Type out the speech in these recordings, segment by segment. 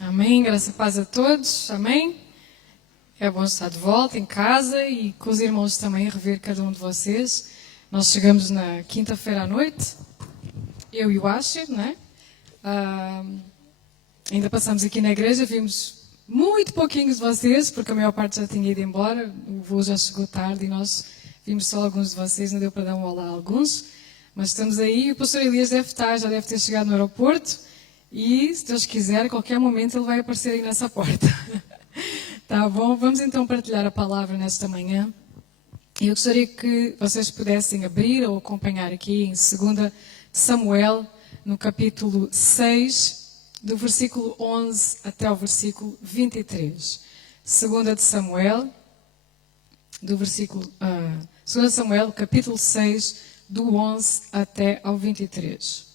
Amém, graça e paz a todos, amém? É bom estar de volta em casa e com os irmãos também a rever cada um de vocês. Nós chegamos na quinta-feira à noite, eu e o Asher, não é? Ainda passamos aqui na igreja, vimos muito pouquinhos de vocês, porque a maior parte já tinha ido embora, o voo já chegou tarde e nós vimos só alguns de vocês, não deu para dar um olá a alguns, mas estamos aí, o pastor Elias já deve ter chegado no aeroporto e, se Deus quiser, a qualquer momento ele vai aparecer aí nessa porta. Tá bom? Vamos então partilhar a palavra nesta manhã. Eu gostaria que vocês pudessem abrir ou acompanhar aqui em 2 Samuel, no capítulo 6, do versículo 11 até o versículo 23. 2 Samuel, do versículo, 2 Samuel, capítulo 6, do 11 até ao 23.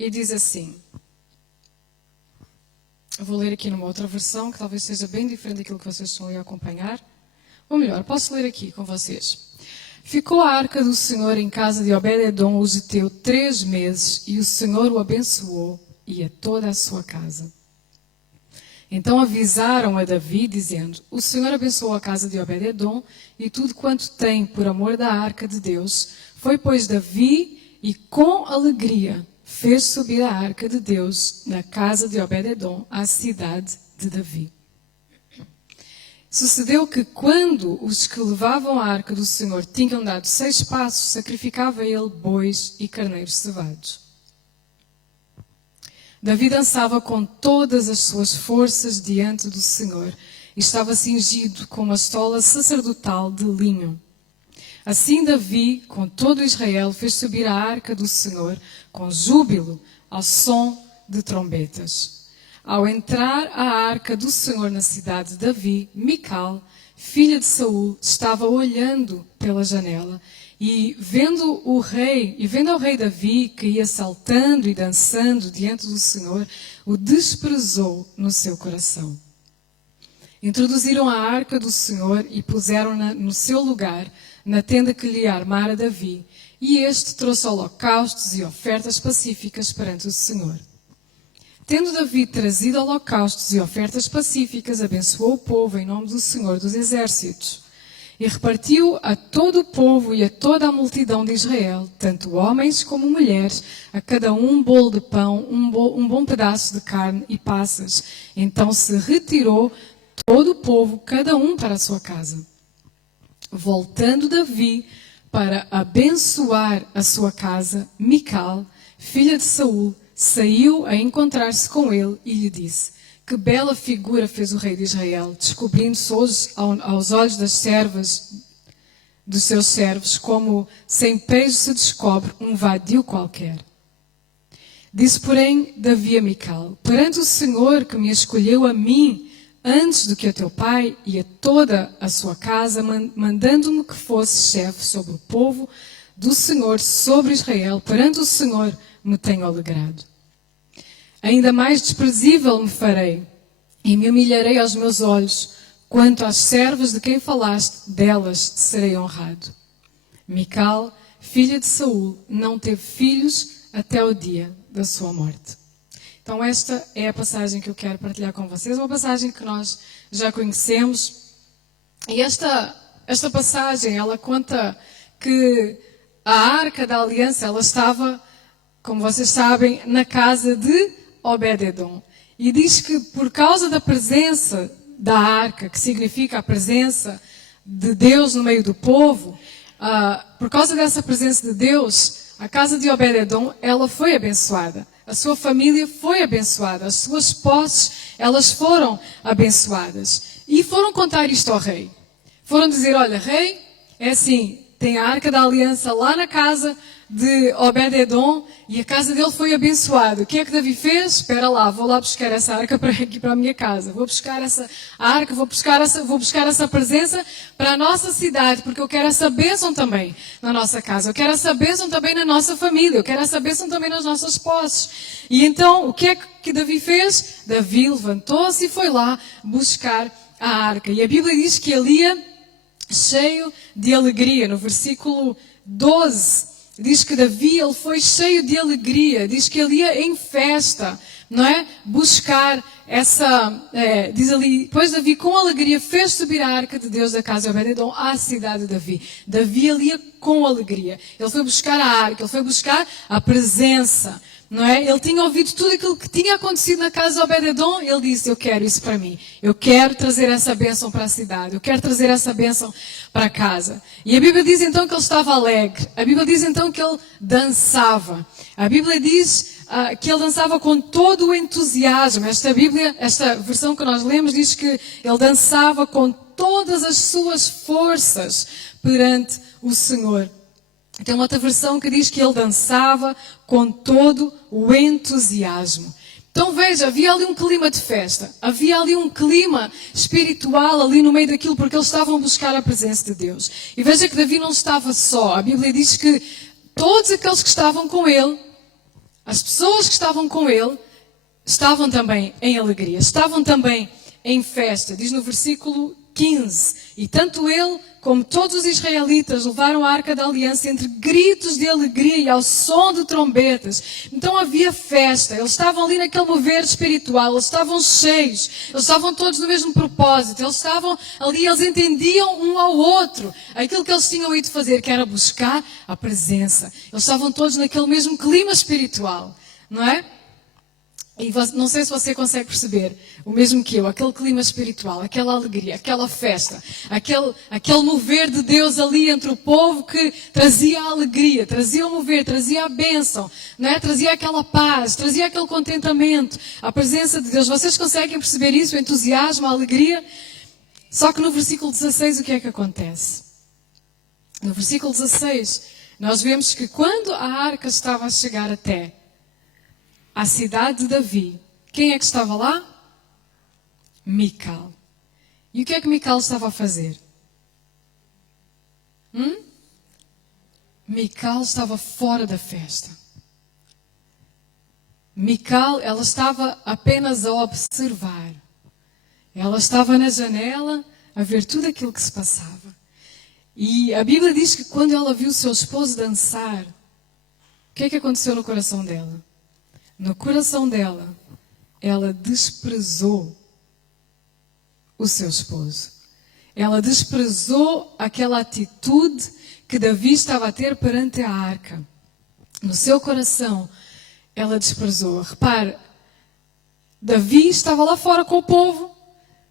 E diz assim, eu vou ler aqui numa outra versão, que talvez seja bem diferente daquilo que vocês estão ali a acompanhar. Ou melhor, posso ler aqui com vocês. Ficou a arca do Senhor em casa de Obed-edom, o geteu, 3 meses, e o Senhor o abençoou e a toda a sua casa. Então avisaram a Davi, dizendo, o Senhor abençoou a casa de Obed-edom e tudo quanto tem por amor da arca de Deus. Foi, pois, Davi e com alegria fez subir a arca de Deus na casa de Obed-edom, à cidade de Davi. Sucedeu que, quando os que levavam a arca do Senhor tinham dado 6 passos, sacrificava ele bois e carneiros cevados. Davi dançava com todas as suas forças diante do Senhor e estava cingido com uma estola sacerdotal de linho. Assim Davi, com todo Israel, fez subir a arca do Senhor com júbilo ao som de trombetas. Ao entrar a arca do Senhor na cidade de Davi, Mical, filha de Saul, estava olhando pela janela e vendo ao rei Davi, que ia saltando e dançando diante do Senhor, o desprezou no seu coração. Introduziram a arca do Senhor e puseram-na no seu lugar, na tenda que lhe armara Davi, e este trouxe holocaustos e ofertas pacíficas perante o Senhor. Tendo Davi trazido holocaustos e ofertas pacíficas, abençoou o povo em nome do Senhor dos Exércitos, e repartiu a todo o povo e a toda a multidão de Israel, tanto homens como mulheres, a cada um bolo de pão, um bom pedaço de carne e passas. Então se retirou todo o povo, cada um para a sua casa. Voltando Davi para abençoar a sua casa, Mical, filha de Saul, saiu a encontrar-se com ele e lhe disse, que bela figura fez o rei de Israel, descobrindo-se hoje aos olhos das servas, dos seus servos, como sem pejo se descobre um vadio qualquer. Disse, porém, Davi a Mical, perante o Senhor que me escolheu a mim, antes do que a teu pai e a toda a sua casa, mandando-me que fosse chefe sobre o povo do Senhor, sobre Israel, perante o Senhor me tenho alegrado. Ainda mais desprezível me farei, e me humilharei aos meus olhos, quanto às servas de quem falaste, delas serei honrado. Mical, filha de Saul, não teve filhos até o dia da sua morte. Então esta é a passagem que eu quero partilhar com vocês, uma passagem que nós já conhecemos. E esta passagem, ela conta que a Arca da Aliança, ela estava, como vocês sabem, na casa de Obed-edom. E diz que por causa da presença da Arca, que significa a presença de Deus no meio do povo, por causa dessa presença de Deus, a casa de Obed-edom, ela foi abençoada. A sua família foi abençoada, as suas posses, elas foram abençoadas. E foram contar isto ao rei. Foram dizer, olha, rei, é assim, tem a Arca da Aliança lá na casa de Obed-edom e a casa dele foi abençoada. O que é que Davi fez? Espera lá, vou lá buscar essa arca aqui para a minha casa. Vou buscar essa arca, vou buscar essa presença para a nossa cidade, porque eu quero essa bênção também na nossa casa. Eu quero essa bênção também na nossa família. Eu quero essa bênção também nas nossas posses. E então, o que é que Davi fez? Davi levantou-se e foi lá buscar a arca. E a Bíblia diz que ele ia cheio de alegria. No versículo 12, diz que Davi, ele foi cheio de alegria, diz que ele ia em festa, não é? Buscar diz ali, depois Davi com alegria fez subir a arca de Deus da casa de Obed-edom à cidade de Davi. Davi ele ia com alegria. Ele foi buscar a arca, ele foi buscar a presença, não é? Ele tinha ouvido tudo aquilo que tinha acontecido na casa de Obed-edom, ele disse, eu quero isso para mim. Eu quero trazer essa bênção para a cidade. Eu quero trazer essa bênção para casa. E a Bíblia diz então que ele estava alegre. A Bíblia diz então que ele dançava. A Bíblia diz que ele dançava com todo o entusiasmo. Esta versão que nós lemos diz que ele dançava com todas as suas forças perante o Senhor. Tem uma outra versão que diz que ele dançava com todo o entusiasmo. Então veja, havia ali um clima de festa, havia ali um clima espiritual ali no meio daquilo, porque eles estavam a buscar a presença de Deus. E veja que Davi não estava só. A Bíblia diz que todos aqueles que estavam com ele, as pessoas que estavam com ele, estavam também em alegria, estavam também em festa. Diz no versículo 15, e tanto ele como todos os israelitas levaram a arca da aliança entre gritos de alegria e ao som de trombetas. Então havia festa, eles estavam ali naquele mover espiritual, eles estavam cheios, eles estavam todos no mesmo propósito, eles estavam ali, eles entendiam um ao outro aquilo que eles tinham ido fazer, que era buscar a presença. Eles estavam todos naquele mesmo clima espiritual, não é? E não sei se você consegue perceber, o mesmo que eu, aquele clima espiritual, aquela alegria, aquela festa, aquele mover de Deus ali entre o povo que trazia a alegria, trazia o mover, trazia a bênção, não é? Trazia aquela paz, trazia aquele contentamento, a presença de Deus. Vocês conseguem perceber isso, o entusiasmo, a alegria? Só que no versículo 16 o que é que acontece? No versículo 16 nós vemos que quando a arca estava a chegar até a cidade de Davi, quem é que estava lá? Mical. E o que é que Mical estava a fazer? Mical estava fora da festa. Mical, ela estava apenas a observar. Ela estava na janela a ver tudo aquilo que se passava. E a Bíblia diz que quando ela viu o seu esposo dançar, o que é que aconteceu no coração dela? No coração dela, ela desprezou o seu esposo. Ela desprezou aquela atitude que Davi estava a ter perante a arca. No seu coração, ela desprezou. Repare, Davi estava lá fora com o povo.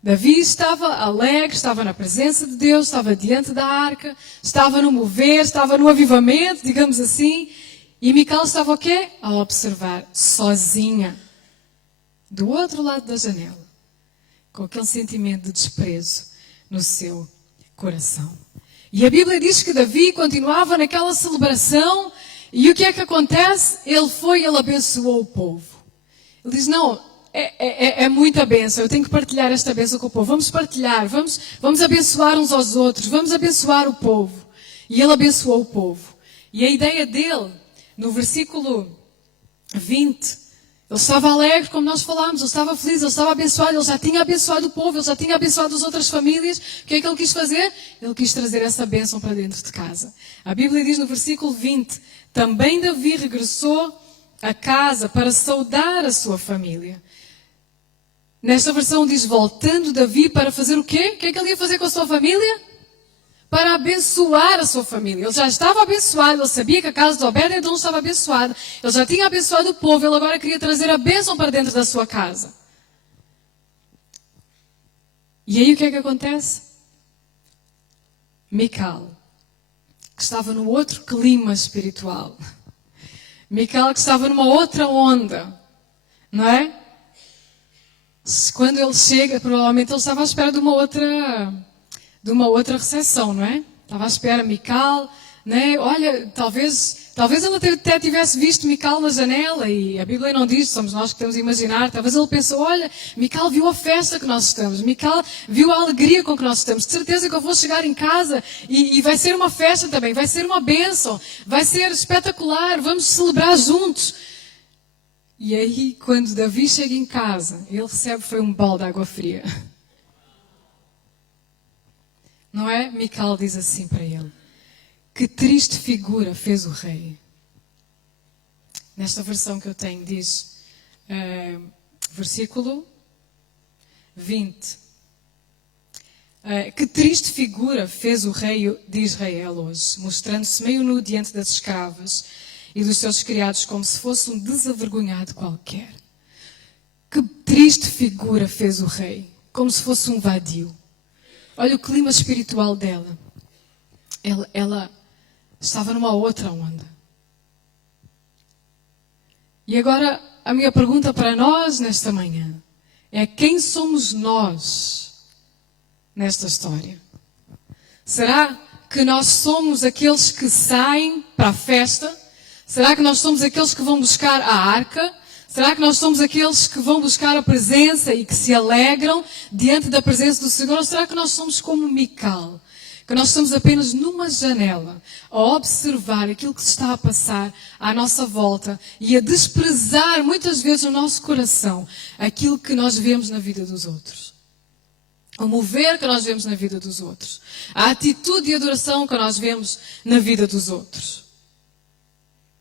Davi estava alegre, estava na presença de Deus, estava diante da arca, estava no mover, estava no avivamento, digamos assim. E Mical estava o quê? A observar, sozinha, do outro lado da janela, com aquele sentimento de desprezo no seu coração. E a Bíblia diz que Davi continuava naquela celebração, e o que é que acontece? Ele abençoou o povo. Ele diz, não, é muita bênção, eu tenho que partilhar esta bênção com o povo. Vamos partilhar, vamos abençoar uns aos outros, vamos abençoar o povo. E ele abençoou o povo. E a ideia dele, no versículo 20, ele estava alegre, como nós falámos, ele estava feliz, ele estava abençoado, ele já tinha abençoado o povo, ele já tinha abençoado as outras famílias. O que é que ele quis fazer? Ele quis trazer essa bênção para dentro de casa. A Bíblia diz no versículo 20, também Davi regressou a casa para saudar a sua família. Nesta versão diz, voltando Davi para fazer o quê? O que é que ele ia fazer com a sua família? Para abençoar a sua família. Ele já estava abençoado, ele sabia que a casa de Obed-edom estava abençoada, ele já tinha abençoado o povo, ele agora queria trazer a bênção para dentro da sua casa. E aí o que é que acontece? Mical, que estava no outro clima espiritual. Mical, que estava numa outra onda, não é? Quando ele chega, provavelmente ele estava à espera de uma outra recepção, não é? Estava à espera Mical, né? Olha, talvez ele até tivesse visto Mical na janela, e a Bíblia não diz, somos nós que temos a imaginar. Talvez ele pensou, olha, Mical viu a festa que nós estamos, Mical viu a alegria com que nós estamos. De certeza que eu vou chegar em casa e vai ser uma festa também, vai ser uma bênção, vai ser espetacular, vamos celebrar juntos. E aí, quando Davi chega em casa, ele recebe foi um balde de água fria. Não é? Mical diz assim para ele, que triste figura fez o rei. nesta versão que eu tenho, diz, versículo 20. Que triste figura fez o rei de Israel hoje, mostrando-se meio nu diante das escravas e dos seus criados, como se fosse um desavergonhado qualquer. Que triste figura fez o rei, como se fosse um vadio. Olha o clima espiritual dela. Ela estava numa outra onda. E agora, a minha pergunta para nós nesta manhã é: quem somos nós nesta história? Será que nós somos aqueles que saem para a festa? Será que nós somos aqueles que vão buscar a arca? Será que nós somos aqueles que vão buscar a presença e que se alegram diante da presença do Senhor? Ou será que nós somos como Mical? Que nós estamos apenas numa janela a observar aquilo que se está a passar à nossa volta e a desprezar muitas vezes no nosso coração aquilo que nós vemos na vida dos outros. O mover que nós vemos na vida dos outros. A atitude e adoração que nós vemos na vida dos outros.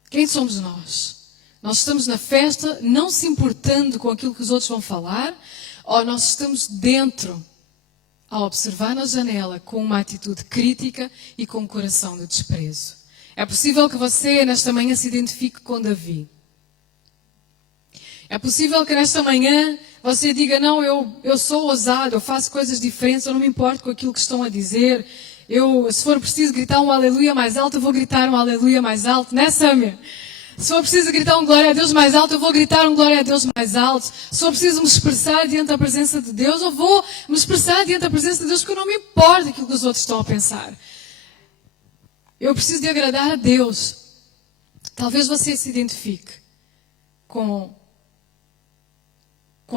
Quem somos nós? Nós estamos na festa não se importando com aquilo que os outros vão falar, ou nós estamos dentro a observar na janela com uma atitude crítica e com um coração de desprezo. É possível que você nesta manhã se identifique com Davi. É possível que nesta manhã você diga: não, eu sou ousado, eu faço coisas diferentes, eu não me importo com aquilo que estão a dizer. Se for preciso gritar um aleluia mais alto, eu vou gritar um aleluia mais alto, né, Sâmia? Se for preciso gritar um glória a Deus mais alto, eu vou gritar um glória a Deus mais alto. Se for preciso me expressar diante da presença de Deus, eu vou me expressar diante da presença de Deus, porque eu não me importo aquilo que os outros estão a pensar. Eu preciso de agradar a Deus. Talvez você se identifique com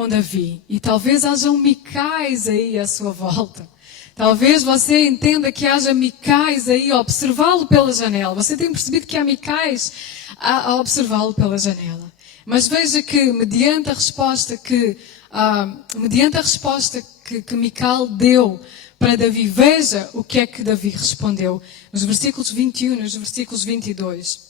Davi. E talvez haja Micais aí à sua volta. Talvez você entenda que haja Micais aí a observá-lo pela janela. Você tem percebido que há Micais a observá-lo pela janela. Mas veja que, mediante a resposta que Mical deu para Davi, veja o que é que Davi respondeu. Nos versículos 21 e nos versículos 22.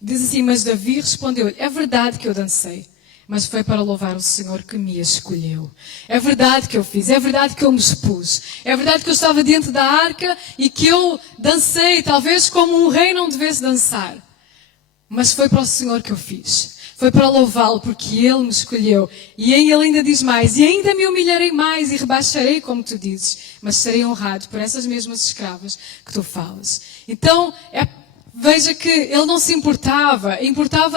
Diz assim: mas Davi respondeu: é verdade que eu dancei, mas foi para louvar o Senhor que me escolheu. É verdade que eu fiz, é verdade que eu me expus. É verdade que eu estava diante da arca e que eu dancei, talvez como um rei não devesse dançar. Mas foi para o Senhor que eu fiz. Foi para louvá-lo, porque Ele me escolheu. E Ele ainda diz mais: e ainda me humilharei mais e rebaixarei, como tu dizes, mas serei honrado por essas mesmas escravas que tu falas. Então, veja que ele não se importava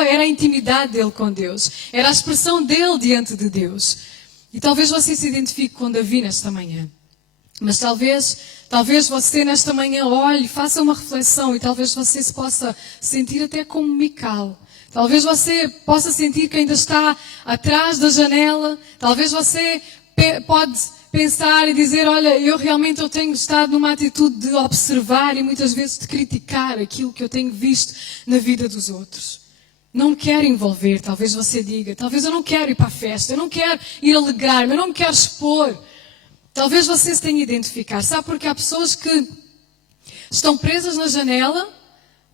era a intimidade dele com Deus, era a expressão dele diante de Deus. E talvez você se identifique com Davi nesta manhã, mas talvez você nesta manhã olhe, faça uma reflexão e talvez você se possa sentir até como Mical. Talvez você possa sentir que ainda está atrás da janela, talvez você pode pensar e dizer: olha, eu tenho estado numa atitude de observar e muitas vezes de criticar aquilo que eu tenho visto na vida dos outros. Não me quero envolver, talvez você diga. Talvez eu não quero ir para a festa, eu não quero ir alegrar-me, eu não me quero expor. Talvez você se tenha identificado. Sabe porque há pessoas que estão presas na janela,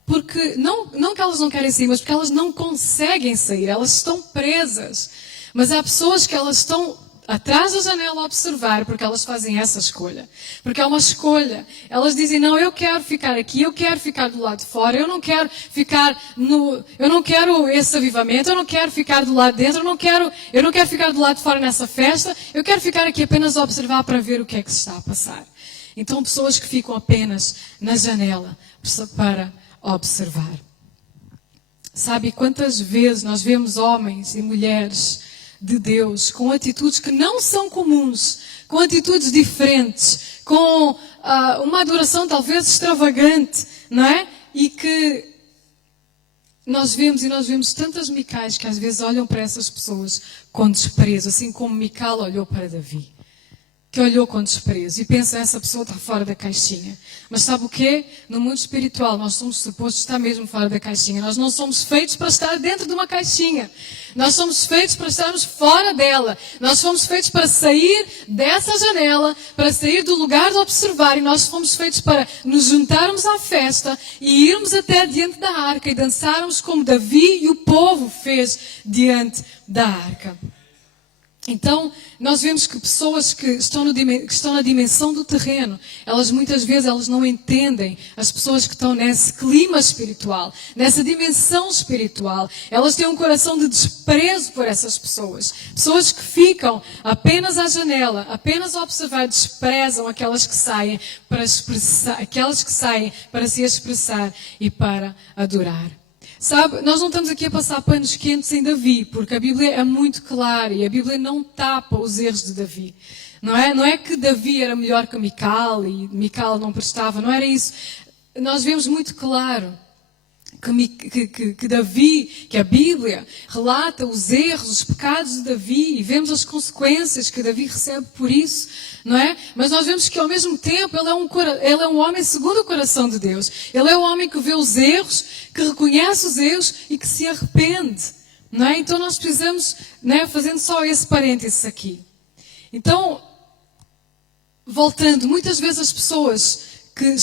porque não que elas não querem sair, mas porque elas não conseguem sair, elas estão presas. Mas há pessoas que elas estão atrás da janela a observar, porque elas fazem essa escolha. Porque é uma escolha. Elas dizem: não, eu quero ficar aqui, eu quero ficar do lado de fora, eu não quero esse avivamento, eu não quero ficar do lado de dentro, eu não quero ficar do lado de fora nessa festa, eu quero ficar aqui apenas a observar para ver o que é que se está a passar. Então, pessoas que ficam apenas na janela para observar. Sabe quantas vezes nós vemos homens e mulheres de Deus com atitudes que não são comuns, com atitudes diferentes, com uma adoração talvez extravagante, não é? E que nós vemos tantas Micais que às vezes olham para essas pessoas com desprezo, assim como Mical olhou para Davi. que olhou com desprezo e pensa, essa pessoa está fora da caixinha. Mas sabe o quê? No mundo espiritual nós somos supostos estar mesmo fora da caixinha. Nós não somos feitos para estar dentro de uma caixinha. Nós somos feitos para estarmos fora dela. Nós fomos feitos para sair dessa janela, para sair do lugar de observar. E nós fomos feitos para nos juntarmos à festa e irmos até diante da arca e dançarmos como Davi e o povo fez diante da arca. Então, nós vemos que pessoas que estão na dimensão do terreno, muitas vezes elas não entendem as pessoas que estão nesse clima espiritual, nessa dimensão espiritual. Elas têm um coração de desprezo por essas pessoas. Pessoas que ficam apenas à janela, apenas a observar, desprezam aquelas que saem para se expressar e para adorar. Sabe, nós não estamos aqui a passar panos quentes em Davi, porque a Bíblia é muito clara e a Bíblia não tapa os erros de Davi. Não é que Davi era melhor que Mical e Mical não prestava, não era isso. Nós vemos muito claro que Davi, que a Bíblia relata os erros, os pecados de Davi e vemos as consequências que Davi recebe por isso, não é? Mas nós vemos que ao mesmo tempo ele é um homem segundo o coração de Deus. Ele é um homem que vê os erros, que reconhece os erros e que se arrepende, não é? Então nós precisamos, fazendo só esse parênteses aqui. Então, voltando, muitas vezes as pessoas que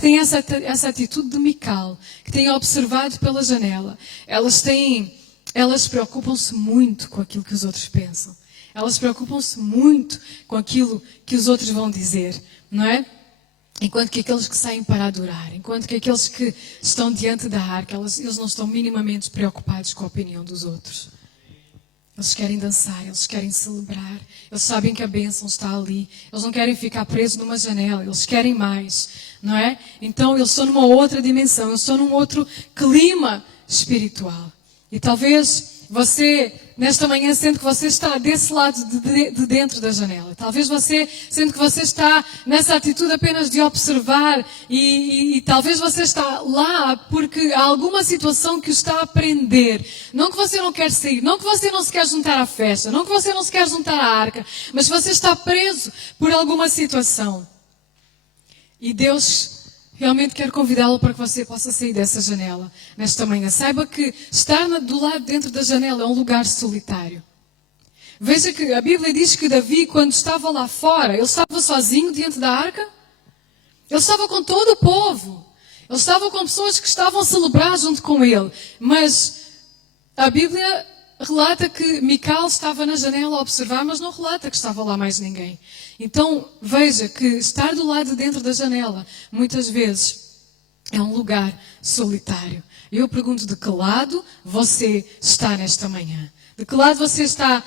têm essa atitude de Mical, que têm observado pela janela, elas preocupam-se muito com aquilo que os outros pensam. Elas preocupam-se muito com aquilo que os outros vão dizer, não é? Enquanto que aqueles que saem para adorar, enquanto que aqueles que estão diante da arca, eles não estão minimamente preocupados com a opinião dos outros. Eles querem dançar, eles querem celebrar, eles sabem que a bênção está ali, eles não querem ficar presos numa janela, eles querem mais, não é? Então eles estão numa outra dimensão, eles estão num outro clima espiritual. E talvez você, nesta manhã, sente que você está desse lado de dentro da janela. Talvez você sente que você está nessa atitude apenas de observar e talvez você está lá porque há alguma situação que o está a prender. Não que você não quer sair, não que você não se quer juntar à festa, não que você não se quer juntar à arca, mas você está preso por alguma situação. E Deus realmente quero convidá-lo para que você possa sair dessa janela nesta manhã. Saiba que estar do lado dentro da janela é um lugar solitário. Veja que a Bíblia diz que Davi, quando estava lá fora, ele estava sozinho diante da arca. Ele estava com todo o povo. Ele estava com pessoas que estavam a celebrar junto com ele. Mas a Bíblia relata que Mical estava na janela a observar, mas não relata que estava lá mais ninguém. Então, veja que estar do lado de dentro da janela, muitas vezes, é um lugar solitário. Eu pergunto, de que lado você está nesta manhã? De que lado você está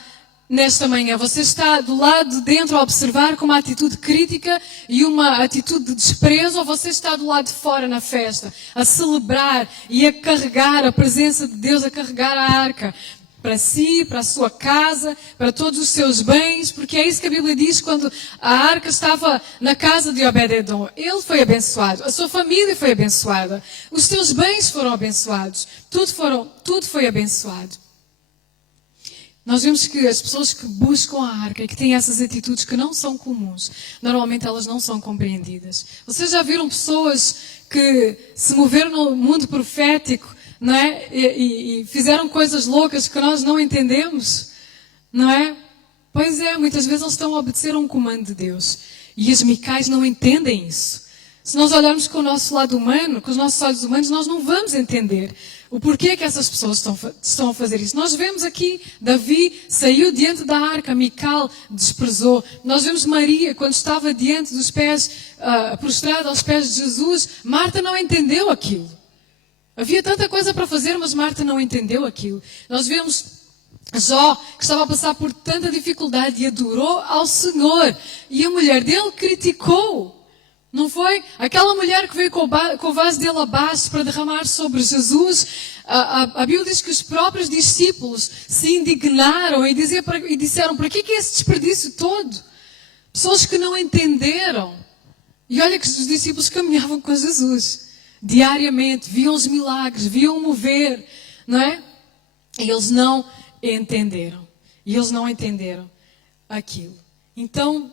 nesta manhã? Você está do lado de dentro a observar com uma atitude crítica e uma atitude de desprezo, ou você está do lado de fora na festa, a celebrar e a carregar a presença de Deus, a carregar a arca? Para si, para a sua casa, para todos os seus bens, porque é isso que a Bíblia diz quando a arca estava na casa de Obed-edom. Ele foi abençoado, a sua família foi abençoada, os seus bens foram abençoados, tudo foi abençoado. Nós vemos que as pessoas que buscam a arca e que têm essas atitudes que não são comuns, normalmente elas não são compreendidas. Vocês já viram pessoas que se moveram no mundo profético, não é? E fizeram coisas loucas que nós não entendemos, não é? Pois é, muitas vezes eles estão a obedecer a um comando de Deus. E as Micais não entendem isso. Se nós olharmos com o nosso lado humano, com os nossos olhos humanos, nós não vamos entender o porquê que essas pessoas estão a fazer isso. Nós vemos aqui, Davi saiu diante da arca, Mical desprezou. Nós vemos Maria, quando estava diante dos pés, prostrada aos pés de Jesus, Marta não entendeu aquilo. Havia tanta coisa para fazer, mas Marta não entendeu aquilo. Nós vemos Jó, que estava a passar por tanta dificuldade e adorou ao Senhor. E a mulher dele criticou. Não foi? Aquela mulher que veio com o vaso dele abaixo para derramar sobre Jesus. A Bíblia diz que os próprios discípulos se indignaram e disseram, para que é esse desperdício todo? Pessoas que não entenderam. E olha que os discípulos caminhavam com Jesus. Diariamente, viam os milagres, viam mover, não é? E eles não entenderam. E eles não entenderam aquilo. Então,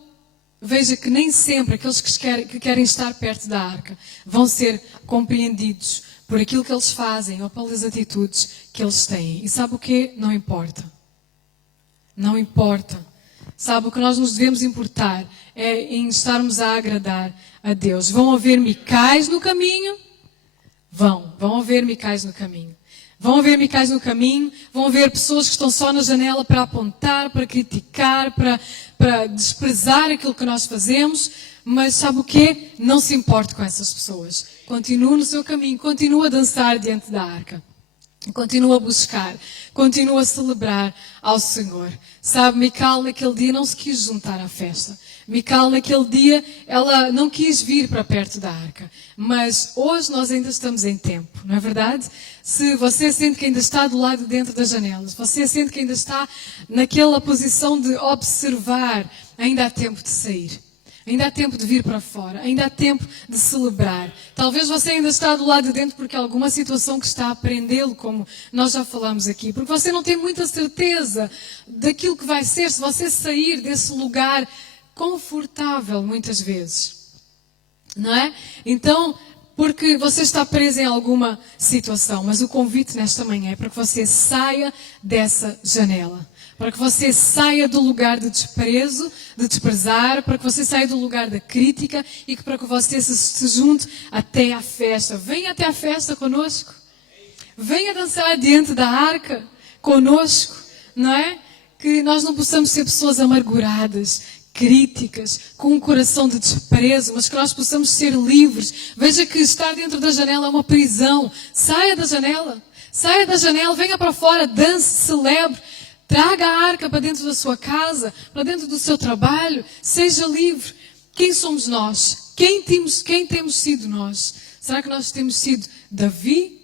veja que nem sempre aqueles que querem estar perto da arca vão ser compreendidos por aquilo que eles fazem ou pelas atitudes que eles têm. E sabe o quê? Não importa. Não importa. Sabe, o que nós nos devemos importar é em estarmos a agradar a Deus. Vão haver micais no caminho? Vão haver micais no caminho. Vão haver micais no caminho, vão haver pessoas que estão só na janela para apontar, para criticar, para desprezar aquilo que nós fazemos, mas sabe o quê? Não se importe com essas pessoas. Continua no seu caminho, continua a dançar diante da arca. Continua a buscar, continua a celebrar ao Senhor. Sabe, Mical naquele dia não se quis juntar à festa. Mical naquele dia, ela não quis vir para perto da arca. Mas hoje nós ainda estamos em tempo, não é verdade? Se você sente que ainda está do lado de dentro das janelas, você sente que ainda está naquela posição de observar, ainda há tempo de sair. Ainda há tempo de vir para fora, ainda há tempo de celebrar. Talvez você ainda está do lado de dentro porque há alguma situação que está a prendê-lo, como nós já falamos aqui. Porque você não tem muita certeza daquilo que vai ser se você sair desse lugar confortável, muitas vezes. Não é? Então, porque você está preso em alguma situação. Mas o convite nesta manhã é para que você saia dessa janela. Para que você saia do lugar de desprezo, de desprezar, para que você saia do lugar da crítica e que para que você se junte até à festa. Venha até à festa conosco. Venha dançar diante da arca conosco, não é? Que nós não possamos ser pessoas amarguradas, críticas, com um coração de desprezo, mas que nós possamos ser livres. Veja que estar dentro da janela é uma prisão. Saia da janela. Saia da janela, venha para fora, dance, celebre. Traga a arca para dentro da sua casa, para dentro do seu trabalho. Seja livre. Quem somos nós? Quem temos sido nós? Será que nós temos sido Davi,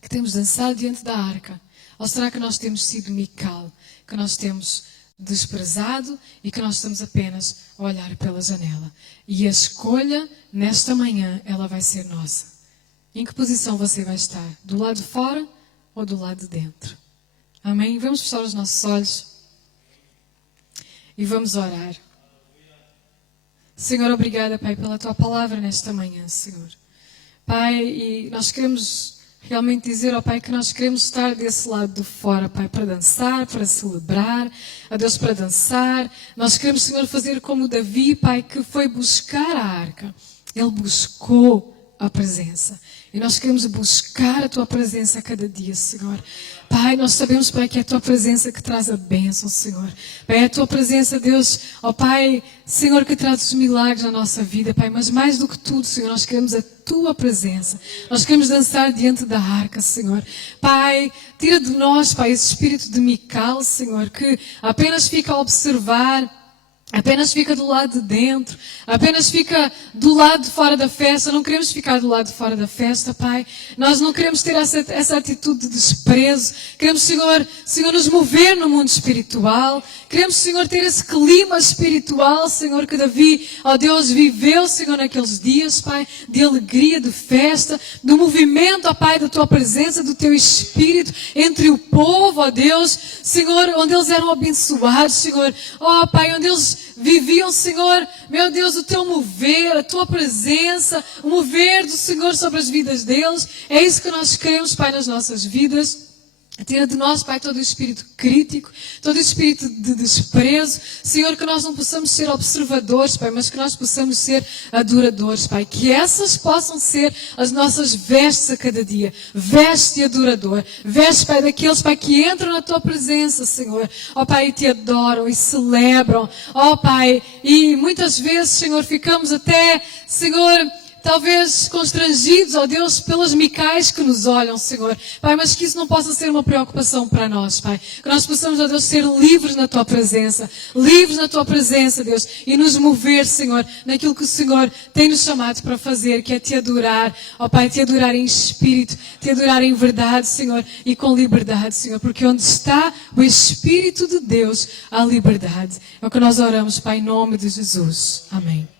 que temos dançado diante da arca? Ou será que nós temos sido Mical, que nós temos desprezado e que nós estamos apenas a olhar pela janela? E a escolha, nesta manhã, ela vai ser nossa. Em que posição você vai estar? Do lado de fora ou do lado de dentro? Amém? Vamos fechar os nossos olhos e vamos orar. Senhor, obrigada, Pai, pela Tua palavra nesta manhã, Senhor. Pai, e nós queremos realmente dizer ao Pai que nós queremos estar desse lado de fora, Pai, para dançar, para celebrar, a Deus para dançar. Nós queremos, Senhor, fazer como Davi, Pai, que foi buscar a arca. Ele buscou a presença. E nós queremos buscar a Tua presença a cada dia, Senhor. Pai, nós sabemos, Pai, que é a Tua presença que traz a bênção, Senhor. Pai, é a Tua presença, Deus, ó Pai, Senhor, que traz os milagres na nossa vida, Pai. Mas mais do que tudo, Senhor, nós queremos a Tua presença. Nós queremos dançar diante da arca, Senhor. Pai, tira de nós, Pai, esse espírito de Mical, Senhor, que apenas fica a observar, apenas fica do lado de dentro, apenas fica do lado de fora da festa. Não queremos ficar do lado de fora da festa, Pai. Nós não queremos ter essa atitude de desprezo. Queremos, Senhor, nos mover no mundo espiritual. Queremos, Senhor, ter esse clima espiritual, Senhor, que Davi, ó Deus, viveu, Senhor, naqueles dias, Pai, de alegria, de festa, do movimento, ó Pai, da Tua presença, do Teu Espírito entre o povo, ó Deus, Senhor, onde eles eram abençoados, Senhor, ó Pai, onde eles viviam, Senhor, meu Deus, o Teu mover, a Tua presença, o mover do Senhor sobre as vidas deles. É isso que nós queremos, Pai, nas nossas vidas. Tira de nós, Pai, todo o espírito crítico, todo o espírito de desprezo. Senhor, que nós não possamos ser observadores, Pai, mas que nós possamos ser adoradores, Pai. Que essas possam ser as nossas vestes a cada dia. Veste de adorador. Veste, Pai, daqueles, Pai, que entram na Tua presença, Senhor. Ó Pai, e Te adoram e celebram. Ó Pai, e muitas vezes, Senhor, ficamos até, Senhor, talvez constrangidos, ó Deus, pelas micais que nos olham, Senhor. Pai, mas que isso não possa ser uma preocupação para nós, Pai. Que nós possamos, ó Deus, ser livres na Tua presença. Livres na Tua presença, Deus. E nos mover, Senhor, naquilo que o Senhor tem nos chamado para fazer, que é Te adorar. Ó Pai, Te adorar em espírito, Te adorar em verdade, Senhor, e com liberdade, Senhor. Porque onde está o Espírito de Deus, há liberdade. É o que nós oramos, Pai, em nome de Jesus. Amém.